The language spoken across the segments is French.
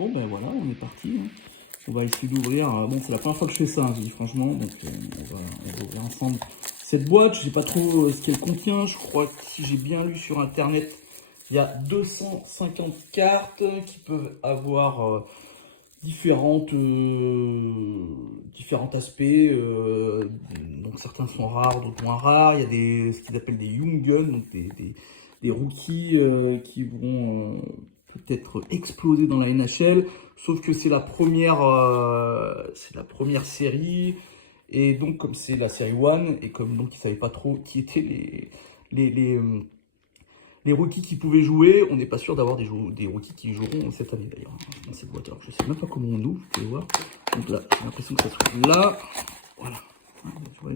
Bon ben voilà, on est parti. Hein. On va essayer d'ouvrir. Bon, c'est la première fois que je fais ça, je dis franchement. Donc on va ouvrir ensemble cette boîte. Je sais pas trop ce qu'elle contient. Je crois que si j'ai bien lu sur internet, il y a 250 cartes qui peuvent avoir différents aspects. Donc certains sont rares, d'autres moins rares. Il y a ce qu'ils appellent des Young Guns, donc des rookies qui vont peut-être exploser dans la NHL. Sauf que c'est la première série. Et donc comme c'est la série One, et comme donc ils ne savaient pas trop qui étaient les, les, euh, les rookies qui pouvaient jouer, on n'est pas sûr d'avoir des rookies qui joueront cette année d'ailleurs dans cette boîte. Alors je sais même pas comment on ouvre, vous pouvez voir. Donc là, j'ai l'impression que ça se trouve là. Voilà.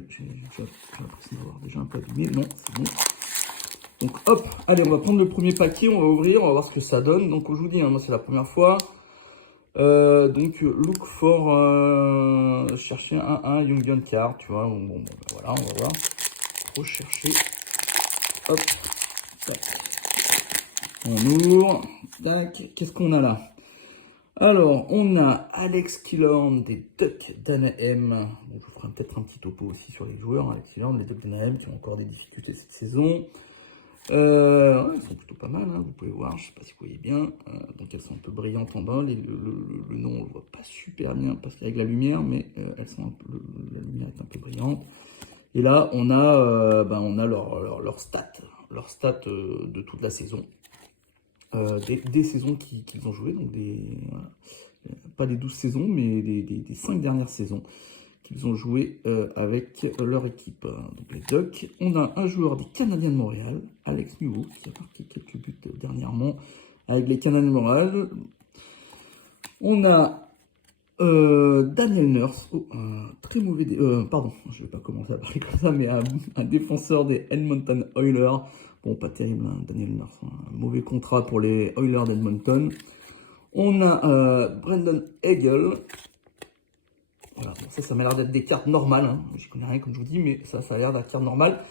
J'ai l'impression d'avoir déjà un peu abîmé. Non, c'est bon. Donc hop, allez, on va prendre le premier paquet, on va ouvrir, on va voir ce que ça donne. Donc je vous dis, hein, moi c'est la première fois. Donc look for chercher un Young Gun card, tu vois. Bon, voilà, on va voir. Rechercher. Hop. Tac. On ouvre. Tac. Qu'est-ce qu'on a là? Alors, on a Alex Killorn des Ducks d'Anaheim. Bon, je vous ferai peut-être un petit topo aussi sur les joueurs. Alex Killorn, les Ducks d'Anaheim qui ont encore des difficultés cette saison. Ouais, elles sont plutôt pas mal, hein, vous pouvez voir, je sais pas si vous voyez bien. Donc elles sont un peu brillantes en bas. Le nom, on le voit pas super bien parce qu'avec la lumière, mais elles sont la lumière est un peu brillante. Et là, on a leur stats, de toute la saison. Des saisons qu'ils ont jouées, donc voilà, pas les 12 saisons, mais des 5 dernières saisons qu'ils ont joué avec leur équipe. Donc les Ducks. On a un joueur des Canadiens de Montréal, Alex Newhook, qui a marqué quelques buts dernièrement avec les Canadiens de Montréal. On a Daniel Nurse, un très mauvais... pardon, je ne vais pas commencer à parler comme ça, mais un défenseur des Edmonton Oilers. Bon, pas terrible, hein, Daniel Nurse, un mauvais contrat pour les Oilers d'Edmonton. On a Brandon Hagel. Voilà, bon, ça m'a l'air d'être des cartes normales, hein. J'y connais rien comme je vous dis, mais ça a l'air d'être cartes normales.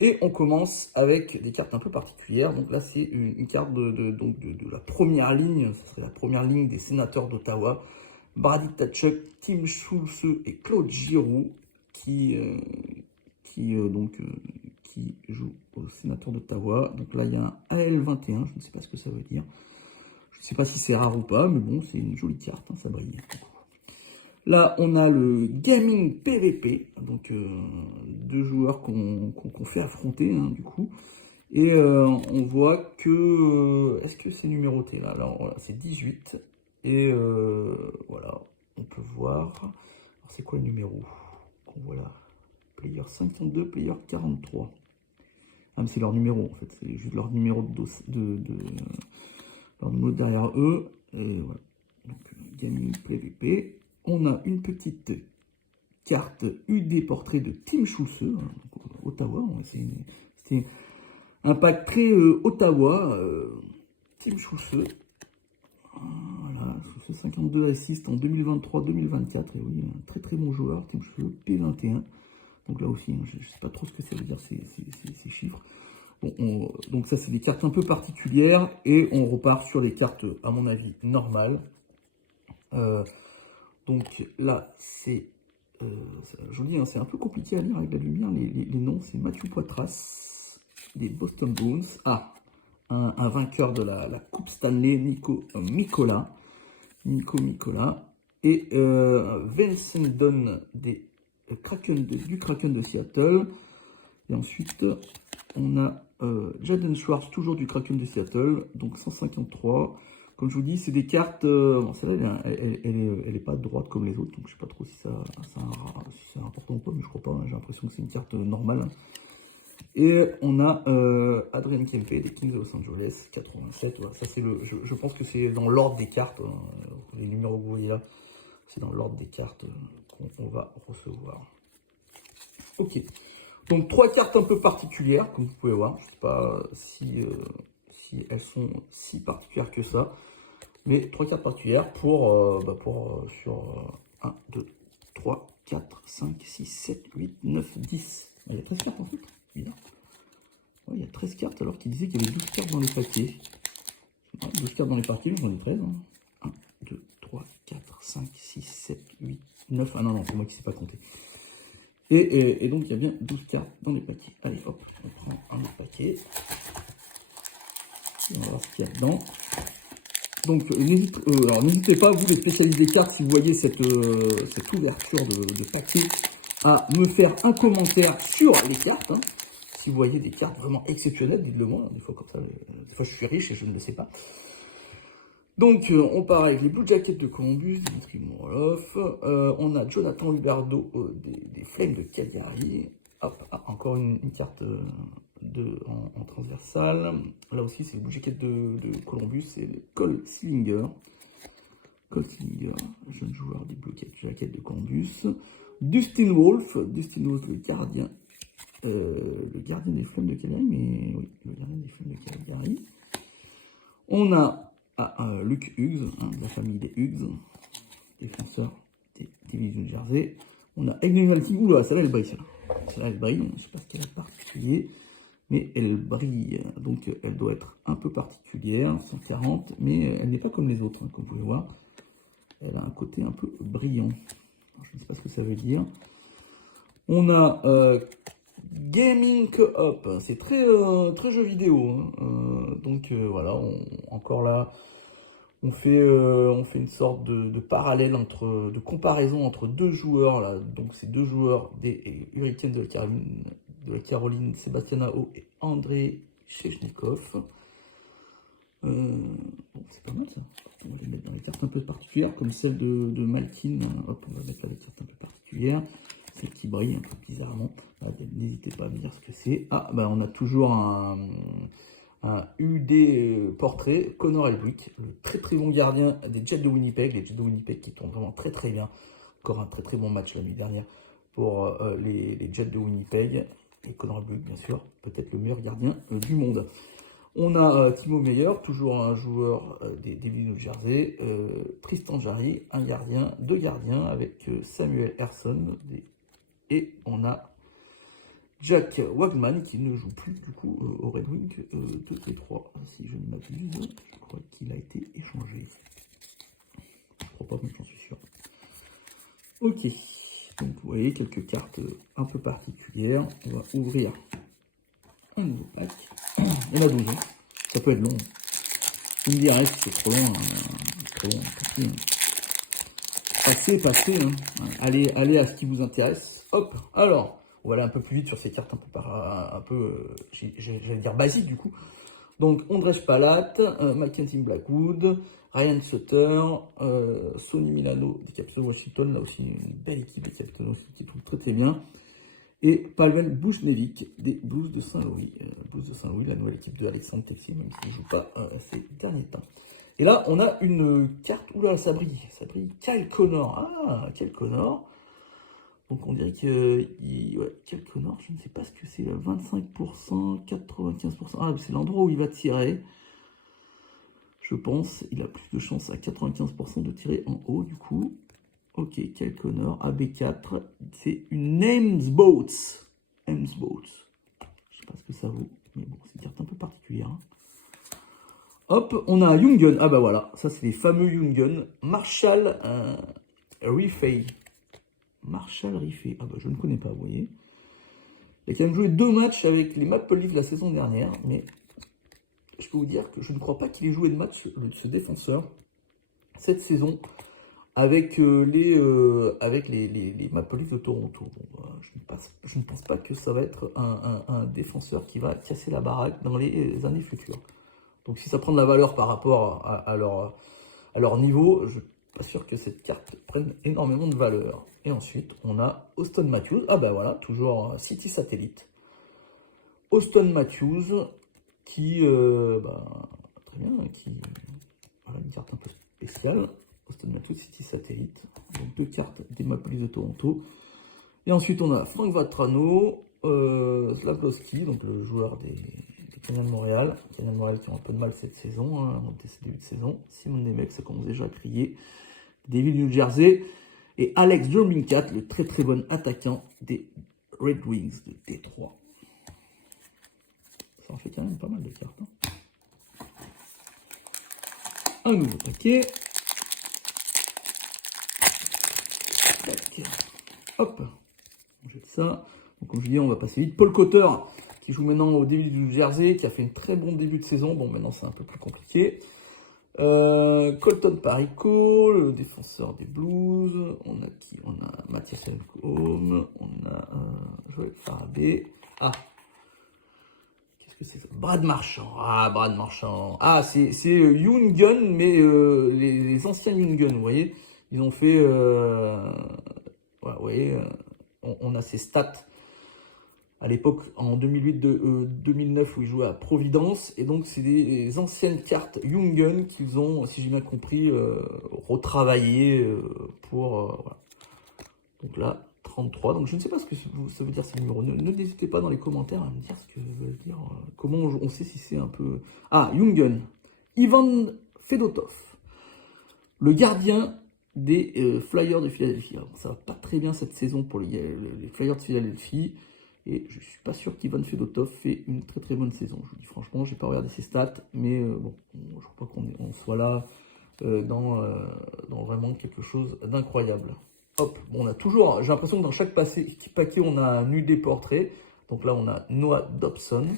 Et on commence avec des cartes un peu particulières. Donc là, c'est une carte de la première ligne, ce serait la première ligne des sénateurs d'Ottawa. Brady Tkachuk, Tim Schulze et Claude Giroux qui jouent aux sénateurs d'Ottawa. Donc là, il y a un AL21, je ne sais pas ce que ça veut dire. Je ne sais pas si c'est rare ou pas, mais bon, c'est une jolie carte, hein, ça brille. Là, on a le Gaming PVP, donc deux joueurs qu'on fait affronter, hein, du coup. Et on voit que... Est-ce que c'est numéroté là? Alors voilà, c'est 18. Et voilà, on peut voir... Alors c'est quoi le numéro qu'on voit là? Player 52, player 43. Ah mais c'est leur numéro en fait, c'est juste leur numéro leur numéro derrière eux. Et voilà, donc Gaming PVP. On a une petite carte UD portrait de Tim Schulze, hein, Ottawa. C'était un pack très Ottawa. Tim Schulze. Voilà, Schulze 52 assists en 2023-2024. Et oui, un très très bon joueur, Tim Schulze, P21. Donc là aussi, je ne sais pas trop ce que ça veut dire ces chiffres. Bon, donc ça, c'est des cartes un peu particulières. Et on repart sur les cartes, à mon avis, normales. Donc là, c'est joli, hein, c'est un peu compliqué à lire avec la lumière, les noms. C'est Mathieu Poitras, des Boston Bruins. Ah, un vainqueur de la Coupe Stanley, Nico Mikkola. Et Vincent Dunn du Kraken de Seattle. Et ensuite, on a Jaden Schwartz, toujours du Kraken de Seattle, donc 153. Comme je vous dis, c'est des cartes... bon, celle-là, elle est pas droite comme les autres, donc je sais pas trop si c'est important ou pas, mais je crois pas. Hein, j'ai l'impression que c'est une carte normale. Et on a Adrian Kempe des Kings de Los Angeles, 87. Voilà, ça c'est je pense que c'est dans l'ordre des cartes. Hein, les numéros que vous voyez là, c'est dans l'ordre des cartes qu'on va recevoir. Ok. Donc 3 cartes un peu particulières, comme vous pouvez voir. Je ne sais pas si elles sont si particulières que ça. Mais 3 cartes particulières sur 1, 2, 3, 4, 5, 6, 7, 8, 9, 10. Il y a 13 cartes en fait. Bizarre. Ouais, il y a 13 cartes alors qu'il disait qu'il y avait 12 cartes dans les paquets. 12 cartes dans les paquets, mais j'en ai 13. Hein. 1, 2, 5, 6, 7, 8, 9. Ah non, c'est moi qui ne sais pas compter. Et donc, il y a bien 12 cartes dans les paquets. Allez, hop, on prend un autre paquet. On va voir ce qu'il y a dedans. Donc, n'hésitez pas, vous les spécialistes des cartes, si vous voyez cette ouverture de paquet, à me faire un commentaire sur les cartes. Hein. Si vous voyez des cartes vraiment exceptionnelles, dites-le moi. Des fois, comme ça, des fois, je suis riche et je ne le sais pas. Donc, on part avec les Blue Jackets de Columbus, Dimitri Morolov. On a Jonathan Huberdeau des Flames de Calgary. Hop, encore une carte en transversale. Là aussi, c'est le Blue Jacket de Columbus, c'est le Cole Sillinger. Cole Sillinger, jeune joueur des Blue Jackets de Columbus. Dustin Wolf, le gardien des Flames de Calgary, mais oui, le gardien des Flames de Calgary. On a Luke Hughes, de la famille des Hughes, défenseur des Devils New Jersey. On a Egnew Malkin. Oula, celle-là, elle brille, celle-là, elle brille. Je ne sais pas ce qu'elle a de particulier, mais elle brille. Donc, elle doit être un peu particulière, 140, mais elle n'est pas comme les autres, hein, comme vous pouvez voir. Elle a un côté un peu brillant. Alors, je ne sais pas ce que ça veut dire. On a Gaming Co-op. C'est très jeu vidéo. Hein. Donc, voilà, encore là. On fait une sorte de parallèle de comparaison entre deux joueurs là. Donc c'est deux joueurs des Hurricanes de la Caroline, Sébastien Aho et Andrei Shechnikov. Bon, c'est pas mal ça. On va les mettre dans les cartes un peu particulières, comme celle de Malkin. Hop, on va mettre là les cartes un peu particulières. Celle qui brille un peu bizarrement. N'hésitez pas à me dire ce que c'est. Ah, bah on a toujours un UD portrait, Connor Helbrecht, le très bon gardien des Jets de Winnipeg, les Jets de Winnipeg qui tournent vraiment très bien. Encore un très bon match la nuit dernière pour les Jets de Winnipeg. Et Connor Helbrecht, bien sûr, peut-être le meilleur gardien du monde. On a Timo Meyer, toujours un joueur des Devils New Jersey. Tristan Jarry, un gardien, deux gardiens avec Samuel Herson. Et on a Jack Wagman qui ne joue plus du coup au Red Wings de Détroit, si je ne m'abuse. Je crois qu'il a été échangé. Je crois pas, mais j'en suis sûr. Ok, donc vous voyez quelques cartes un peu particulières. On va ouvrir un nouveau pack. Il y en a 12 ans. Ça peut être long. Vous me direz si c'est trop long. Trop long. Passez. Hein. Allez à ce qui vous intéresse. Hop, alors. On va aller un peu plus vite sur ces cartes un peu j'allais dire basiques du coup. Donc, Ondrej Palat, Mackenzie Blackwood, Ryan Sutter, Sonny Milano des Capitals de Washington, là aussi une belle équipe des Capitals de Washington qui trouve très bien. Et Pavel Buchnevich des Blues de Saint-Louis. Blues de Saint-Louis, la nouvelle équipe de Alexandre Texier, même s'il ne joue pas ces derniers temps. Et là, on a une carte, oula, ça brille. Kyle Connor. Ah, Kyle Connor. Donc on dirait que Kyle Connor, je ne sais pas ce que c'est, 25%, 95%. Ah, c'est l'endroit où il va tirer. Je pense, il a plus de chance à 95% de tirer en haut du coup. Ok, Kyle Connor, AB4, c'est une Ames Boats. Je ne sais pas ce que ça vaut, mais bon, c'est une carte un peu particulière. Hein. Hop, on a un Young Gun. Ah bah voilà, ça c'est les fameux Young Gun. Marshall Riffey. Marshall Riffey. Ah bah je ne connais pas, vous voyez. Il a quand même joué 2 matchs avec les Maple Leafs la saison dernière, mais je peux vous dire que je ne crois pas qu'il ait joué de match, ce défenseur, cette saison, avec les Maple Leafs de Toronto. Bon, je ne pense pas que ça va être un défenseur qui va casser la baraque dans les années futures. Donc si ça prend de la valeur par rapport à leur niveau, je ne suis pas sûr que cette carte prenne énormément de valeur. Et ensuite, on a Auston Matthews. Ah ben voilà, toujours City Satellite. Auston Matthews, qui, très bien, voilà une carte un peu spéciale. Auston Matthews, City Satellite. Donc 2 cartes des Maple Leafs de Toronto. Et ensuite, on a Frank Vatrano, Slafkovsky, donc le joueur des Canadiens de Montréal. Les Canadiens de Montréal qui ont un peu de mal cette saison, hein, dès ce début de saison. Simon Nemec, ça commence déjà à crier. Devils New Jersey. Et Alex Jermincat, le très bon attaquant des Red Wings de Détroit. Ça en fait quand même pas mal de cartes. Hein. Un nouveau paquet. Québec. Hop, je dis ça. Donc, comme je dis, on va passer vite. Paul Cotter, qui joue maintenant au début du Jersey, qui a fait un très bon début de saison. Bon, maintenant, c'est un peu plus compliqué. Colton Parrico, le défenseur des Blues. On a qui? On a Mathias Home. On a Joël Farabee. Ah, qu'est-ce que c'est ça? Brad Marchand. Ah, Brad Marchand. Ah, c'est Young Gun, mais les anciens Young Gun, vous voyez. Ils ont fait... voilà, vous voyez, on a ses stats à l'époque, en 2008-2009, où ils jouaient à Providence. Et donc, c'est des anciennes cartes Young Gun qu'ils ont, si j'ai bien compris, retravaillées pour... voilà. Donc là, 33. Donc, je ne sais pas ce que ça veut dire ces numéros. N'hésitez pas dans les commentaires à me dire ce que ça veut dire. Comment on sait si c'est un peu... Ah, Young Gun. Ivan Fedotov. Le gardien des Flyers de Philadelphie. Alors, ça va pas très bien cette saison pour les Flyers de Philadelphie. Et je suis pas sûr qu'Ivan Fedotov fait une très très bonne saison. Je vous dis franchement, j'ai pas regardé ses stats, mais bon, je crois pas qu'on soit là dans vraiment quelque chose d'incroyable. Hop, bon, on a toujours, j'ai l'impression que dans chaque paquet, on a un UD portrait. Donc là, on a Noah Dobson.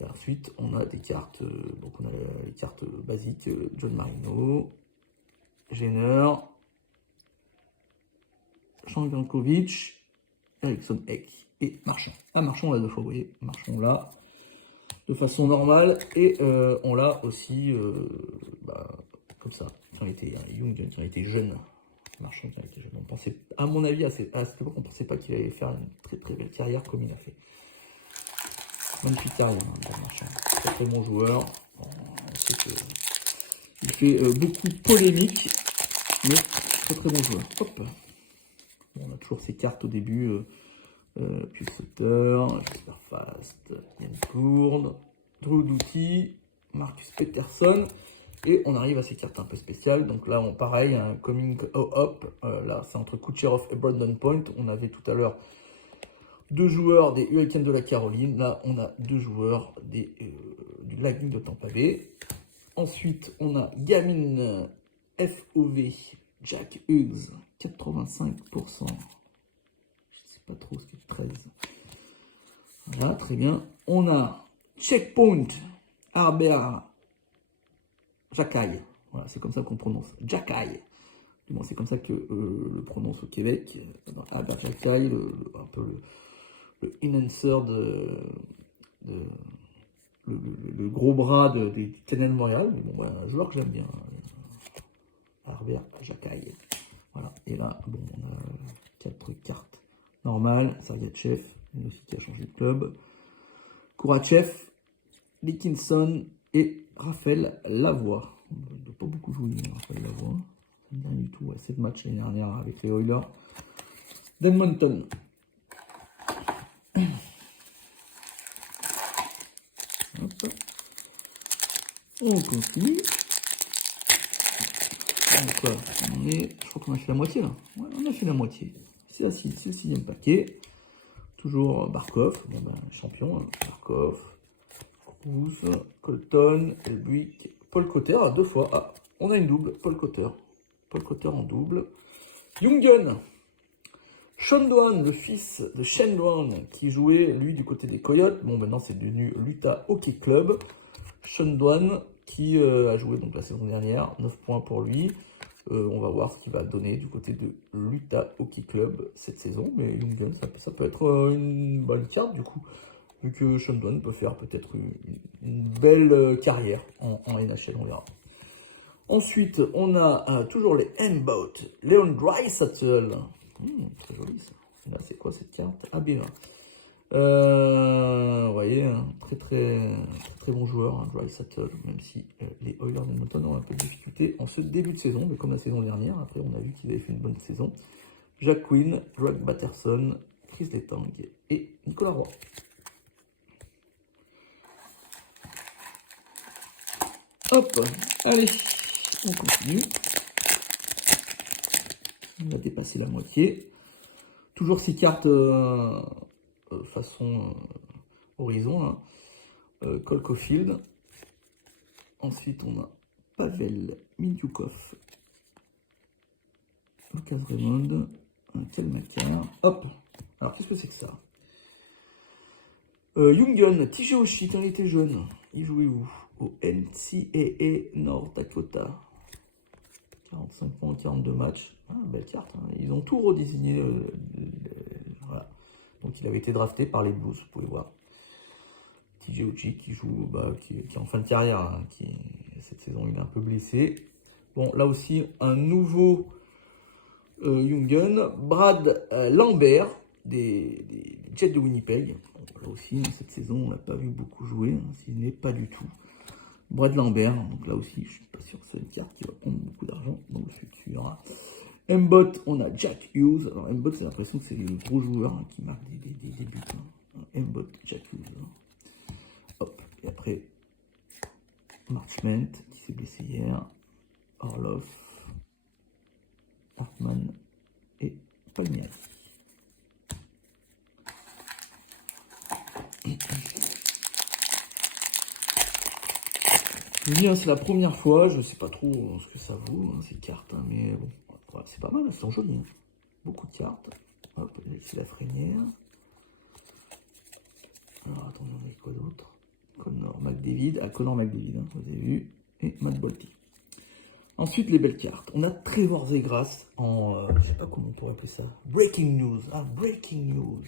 Et ensuite, on a des cartes, donc on a les cartes basiques, John Marino, Jenner, Sean Jankovic, Eriksson Ek et Marchand. Ah, Marchand, on l'a deux fois, vous voyez. Marchand, là, de façon normale. Et on l'a aussi, comme ça, quand il était young, quand il était jeune. Marchand, quand il était jeune. On pensait, à mon avis, à cette époque, on ne pensait pas qu'il allait faire une très très belle carrière comme il a fait. Magnifique carrière, Marchand. Très très bon joueur. On sait que il fait beaucoup de polémiques, mais très très bon joueur. Hop. Bon, on a toujours ces cartes au début. Puis Sutter, Jasper Fast, Yann Gourde, Drew Doughty, Marcus Peterson. Et on arrive à ces cartes un peu spéciales. Donc là, pareil, un coming up. Là, c'est entre Kucherov et Brandon Point. On avait tout à l'heure deux joueurs des Hurricanes de la Caroline. Là, on a deux joueurs du Lightning de Tampa Bay. Ensuite, on a Gamin FOV Jack Hughes, 85%. Pas trop, ce qui est 13. Voilà, très bien. On a Checkpoint Arbert Jacaille. Voilà, c'est comme ça qu'on prononce. Jacaille. Bon, c'est comme ça que le prononce au Québec. Arbert Jacaille, un peu le enhancer le gros bras du Canal Montréal. Mais bon, voilà, un joueur que j'aime bien. Arbert Jacaille. Voilà. Et là, bon, on a 4 cartes. Normal, Sergachev, lui aussi qui a changé de club. Kourachev, Dickinson et Raphaël Lavoie. Il ne doit pas beaucoup jouer, Raphaël Lavoie. Ça ne dit rien du tout. Ouais, 7 matchs l'année dernière avec les Oilers d'Edmonton. On continue. Donc, je crois qu'on a fait la moitié là. Ouais, on a fait la moitié. C'est le 6e paquet. Toujours Barkov, bon ben, champion. Barkov, Cruz, Colton, Elbuik, Paul Cotter à 2 fois. Ah, on a une double, Paul Cotter. Paul Cotter en double. Jungen, Sean Dwan, le fils de Shane Dwan, qui jouait lui du côté des Coyotes. Bon, maintenant c'est devenu l'Utah Hockey Club. Sean Dwan qui a joué donc la saison dernière, 9 points pour lui. On va voir ce qu'il va donner du côté de l'Utah Hockey Club cette saison. Mais Jungen, ça peut être une bonne carte du coup. Vu que Sean Dwan peut faire peut-être une belle carrière en NHL, on verra. Ensuite, on a toujours les N-Boat. Leon Draisaitl. Très joli ça. Là, c'est quoi cette carte? AB1. Vous voyez, très bon joueur, Draisaitl, même si les Oilers d'Edmonton ont un peu de difficulté en ce début de saison, mais comme la saison dernière. Après, on a vu qu'ils avaient fait une bonne saison. Jack Quinn, Greg Batterson, Chris Letang et Nicolas Roy. Hop, allez, on continue. On a dépassé la moitié. Toujours 6 cartes façon horizon. Hein. Cole Caulfield. Ensuite, on a Pavel Mintyukov. Lucas Raymond, un Kalmakar. Hop. Alors, qu'est-ce que c'est que ça? Youngen, TJ Oshie, quand il était jeune, il jouait où? Au NCAA North Dakota. 45 points, 42 matchs. Ah, belle carte. Hein. Ils ont tout redésigné. Voilà. Donc, il avait été drafté par les Blues, vous pouvez voir. TJ Oshie qui joue, qui est en fin de carrière. Hein, cette saison, il est un peu blessé. Bon, là aussi, un nouveau Youngen. Brad Lambert, des Jets de Winnipeg. Là aussi, cette saison, on n'a pas vu beaucoup jouer, hein, s'il n'est pas du tout. Brad Lambert, donc là aussi, je suis pas sûr que c'est une carte qui va prendre beaucoup d'argent dans le futur. Mbot, on a Jack Hughes. Alors Mbot, c'est l'impression que c'est le gros joueur hein, qui marque des buts. Hein. Mbot, Jack Hughes. Hein. Hop, et après, Marchment, qui s'est blessé hier. Orloff, Hartmann et Palmieri. Je vous dis, hein, c'est la première fois, je ne sais pas trop ce que ça vaut, hein, ces cartes, hein, mais bon, ouais, c'est pas mal, elles sont jolies. Hein. Beaucoup de cartes. Hop, c'est la frénière. Alors, attendez, on a quoi d'autre? Connor McDavid, Connor McDavid, hein, vous avez vu, et Matt Bolty. Ensuite, les belles cartes. On a Trevor Zegras en, je sais pas comment on pourrait appeler ça, Breaking News. Ah, Breaking News.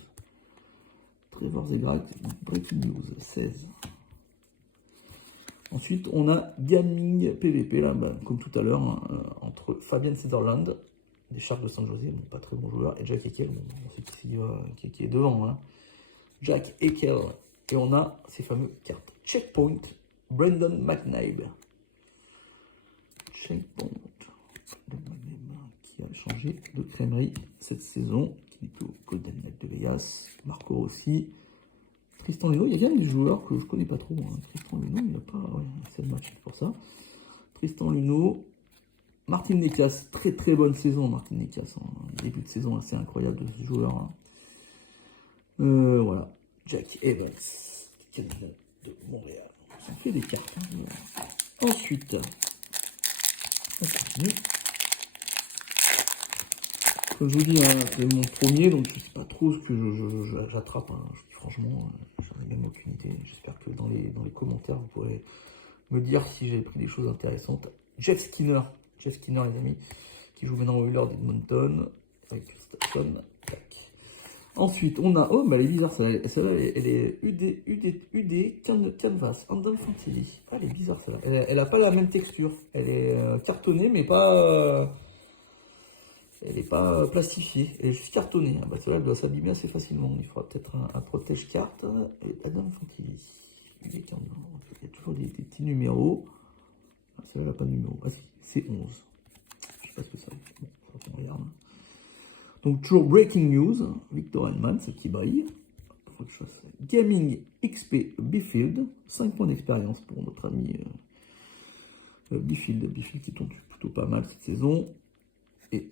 Trevor Zegras, Breaking News, 16. Ensuite, on a Gaming PVP, là, comme tout à l'heure, hein, entre Fabian Sutherland, des Sharks de San Jose, bon, pas très bon joueur, et Jack Eichel, bon, on sait qui est devant. Hein. Jack Eichel. Et on a ces fameuses cartes. Checkpoint, Brandon McNabb. Checkpoint, Brandon McNabb, qui a changé de crèmerie cette saison, qui est au Golden Knights de Vegas. Marco Rossi. Tristan Luneau, il y a quand même des joueurs que je connais pas trop. Hein. Tristan Luneau, il n'a pas 7 matchs pour ça. Tristan Luneau, Martin Necas, très très bonne saison, Martin Necas. Hein. Début de saison assez incroyable de ce joueur. Hein. Voilà. Jack Evans, Canadien de Montréal. Ça fait des cartes. Hein. Ensuite, on continue. Comme je vous dis, hein, c'est mon premier, donc je ne sais pas trop ce que j'attrape. Hein. Franchement, j'en ai même aucune idée. J'espère que dans les commentaires, vous pourrez me dire si j'ai pris des choses intéressantes. Jeff Skinner, les amis, qui joue maintenant au Oilers d'Edmonton, avec Stapson. Ensuite, on a... Oh, mais elle est bizarre, celle-là, elle est UD Canvas, Andal Fantilli. Ah, elle est bizarre, celle-là. Elle n'a pas la même texture. Elle est cartonnée, mais pas... elle n'est pas plastifiée, elle est juste cartonnée. Ah bah celle-là, elle doit s'abîmer assez facilement. Il faudra peut-être un protège-carte. Et Adam Fantilli. Il y a toujours des petits numéros. Ah, celle-là, elle n'a pas de numéro. Ah si, c'est 11. Je sais pas ce que ça veut. Bon, faut qu'on regarde. Donc, toujours Breaking News. Victor Hedman, c'est qui brille. Faut que je fasse Gaming XP Bifield. 5 points d'expérience pour notre ami Bifield. Bifield qui tombe plutôt pas mal cette saison. Et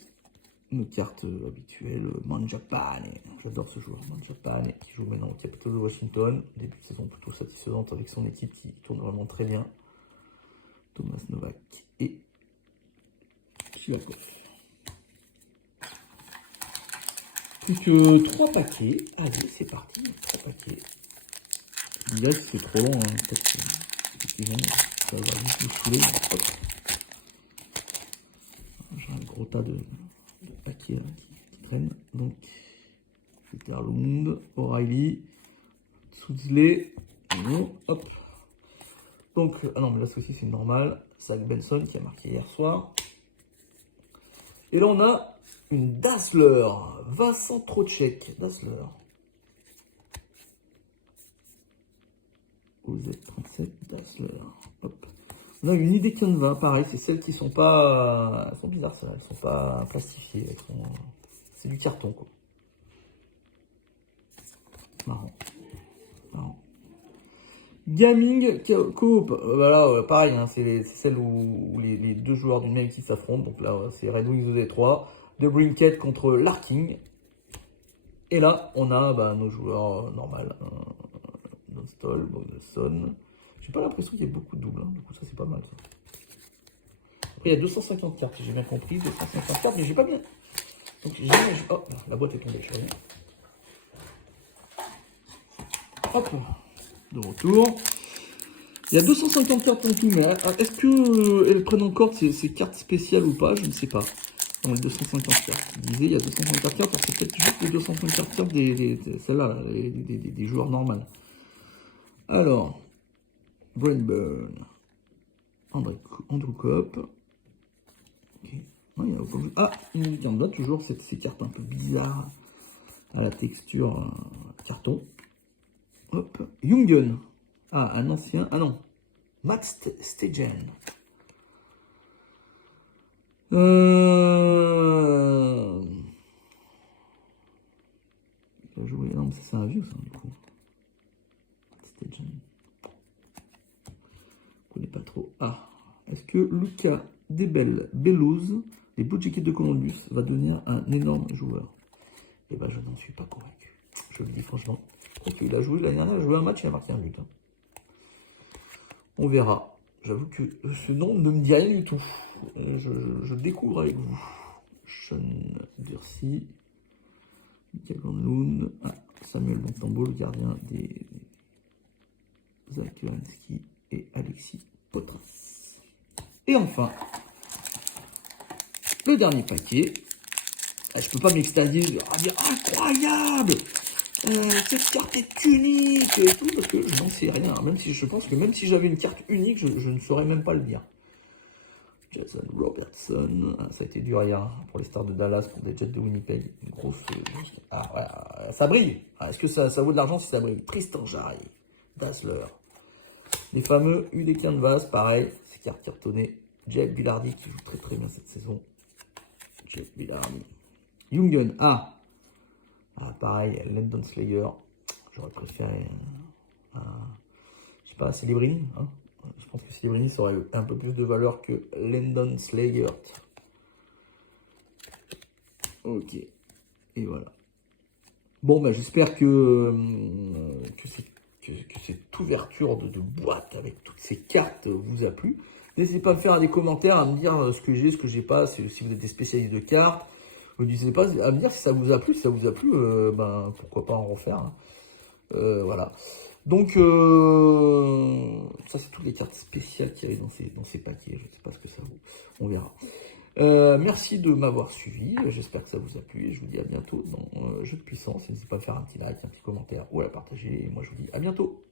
une carte habituelle, Mangiapane. J'adore ce joueur, Mangiapane, qui joue maintenant au Capitals de Washington. Début de saison plutôt satisfaisante avec son équipe qui tourne vraiment très bien. Thomas Novak et Chilakov. Plus que 3 paquets. Allez, c'est parti, 3 paquets. Là, c'est trop long, hein. Peut-être ça va vite me saouler. Hop. J'ai un gros tas de paquets là, qui traînent. Donc, Lund, O'Reilly, Souzley, hop. Donc, ah non, mais là, ce ci c'est normal. Zach Benson qui a marqué hier soir. Et là, on a une Dazzler, Vincent Trocheck, Dazzler. OZ37, Dazzler. Hop. On a une idée Canva, pareil, c'est celles qui sont pas... elles sont bizarres, celles-là, elles sont pas plastifiées. C'est du carton, quoi. Marrant. Marrant. Gaming Coop, voilà, pareil, hein, c'est celle où les deux joueurs d'une même équipe s'affrontent. Donc là, c'est Red Wings 2 et 3. De Brinket contre Larking. Et là, on a nos joueurs normaux. Nostol, Bogdason. J'ai pas l'impression qu'il y ait beaucoup de doubles. Hein. Du coup, ça, c'est pas mal. Ça. Après, il y a 250 cartes, si j'ai bien compris. 250 cartes, mais j'ai pas bien. Donc, oh, la boîte est tombée, je sais rien. Hop, de retour. Il y a 250 cartes en tout, mais est-ce qu'elles prennent encore ces cartes spéciales ou pas? Je ne sais pas. Dans les 250 cartes. Il disait il y a 250 cartes, alors c'est peut-être juste les 250 cartes celles-là, des joueurs normaux. Alors, Brainburn, Andrew Copp. Ok. Non, il y a aucun... Ah, il y en a toujours ces cartes un peu bizarres à la texture carton. Hop, Jungen. Ah, un ancien. Ah non, Max Stegen. Il a joué. Non, mais ça c'est un vieux, ça, du coup. Stegen. Je connais pas trop. Ah, est-ce que Lucas Bellouz, les Blue Jackets de Columbus, va devenir un énorme joueur? Eh ben, je n'en suis pas convaincu. Je le dis franchement. Il a joué l'année dernière, il a joué un match, il a marqué un but. Hein. On verra. J'avoue que ce nom ne me dit rien du tout. Je découvre avec vous. Sean Dursi, Michael Granlund, Samuel Montembeau, le gardien des Zach Johanski et Alexis Potras. Et enfin, le dernier paquet. Je peux pas m'extasier, dire incroyable, cette carte est unique et tout, parce que je n'en sais rien. Même si je pense que même si j'avais une carte unique, je ne saurais même pas le dire. Jason Robertson, ça a été dur hier pour les Stars de Dallas, pour des Jets de Winnipeg. Une grosse. Ça brille. Est-ce que ça vaut de l'argent si ça brille? Tristan Jarry, Dazzler. Les fameux U des Canvas, pareil, ces cartes cartonnées. Jack Billardi qui joue très bien cette saison. Jack Billardi. Jungen, pareil, Landon Slayer. J'aurais préféré je sais pas, Celebrini. Hein, je pense que Celebrini aurait un peu plus de valeur que Landon Slayer. Ok. Et voilà. Bon, bah, j'espère que cette ouverture de boîte avec toutes ces cartes vous a plu. N'hésitez pas à me faire des commentaires, à me dire ce que j'ai pas, si vous êtes des spécialistes de cartes. N'hésitez pas à me dire si ça vous a plu. Si ça vous a plu, pourquoi pas en refaire. Hein. Voilà. Donc, ça c'est toutes les cartes spéciales qu'il y avait dans ces paquets. Je ne sais pas ce que ça vaut. On verra. Merci de m'avoir suivi. J'espère que ça vous a plu. Et je vous dis à bientôt dans Jeux de puissance. N'hésitez pas à faire un petit like, un petit commentaire ou à la partager. Et moi je vous dis à bientôt.